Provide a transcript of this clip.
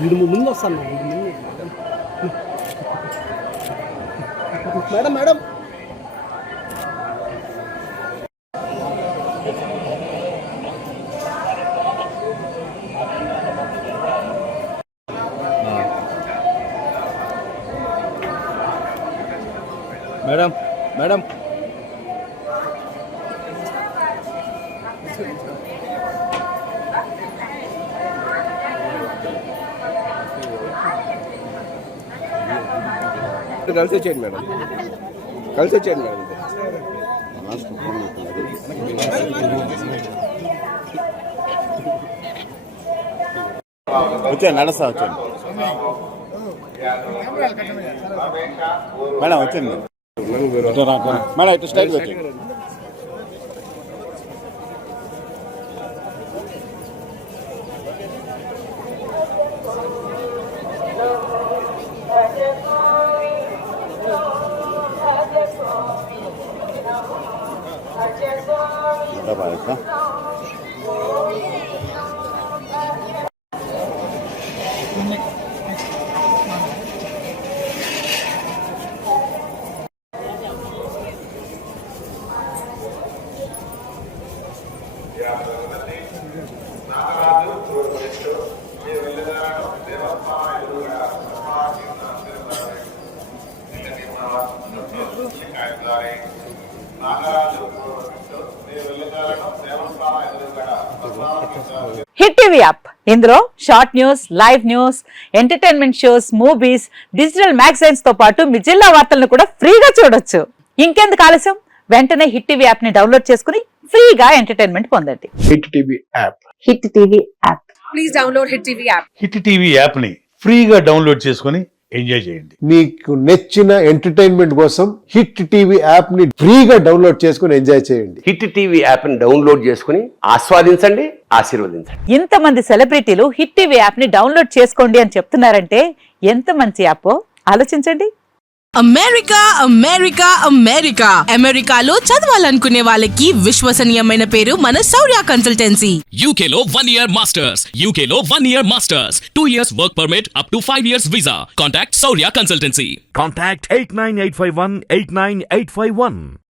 వీడు ముందు వస్తాను మేడం మేడం మేడం మేడం కలిసి వచ్చేయండి మేడం, కలిసి వచ్చేయండి మేడం. వచ్చేయండి, నడుస్తా వచ్చేయండి మేడం, వచ్చేయండి మేడం, ఇటు స్ట్రైట్ వచ్చేయండి. హిట్ టీవీ యాప్, ఇందులో short news, live news, entertainment shows, movies, digital magazines తో పాటు మీ జిల్లా వార్తలను కూడా ఫ్రీగా చూడొచ్చు. ఇంకెందుకు ఆలస్యం, వెంటనే హిట్ టీవీ యాప్ ని డౌన్లోడ్ చేసుకుని ఫ్రీగా ఎంటర్టైన్మెంట్ పొందండి. Hit TV app, hit TV app, please download hit TV app. Hit TV app ని ఫ్రీగా డౌన్లోడ్ చేసుకుని ఎంజాయ్ చేయండి. మీకు నచ్చిన ఎంటర్టైన్మెంట్ కోసం హిట్ టీవీ యాప్ ని ఫ్రీగా డౌన్లోడ్ చేసుకుని ఎంజాయ్ చేయండి. హిట్ టీవీ యాప్ ని డౌన్లోడ్ చేసుకుని ఆస్వాదించండి, ఆశీర్వదించండి. ఇంతమంది సెలబ్రిటీలు హిట్ టీవీ యాప్ ని డౌన్లోడ్ చేసుకోండి అని చెప్తున్నారంటే ఎంత మంచి యాప్ ఆలోచించండి. అమెరికా అమెరికా అమెరికా అమెరికాలో చదవాలనుకునే వాళ్ళకి విశ్వసనీయమైన పేరు మన శౌర్య కన్సల్టెన్సీ. UK లో 1 year masters, UK లో 1 year masters, 2 years work permit up to 5 years visa. Contact Saurya Consultancy. Contact 89851 89851.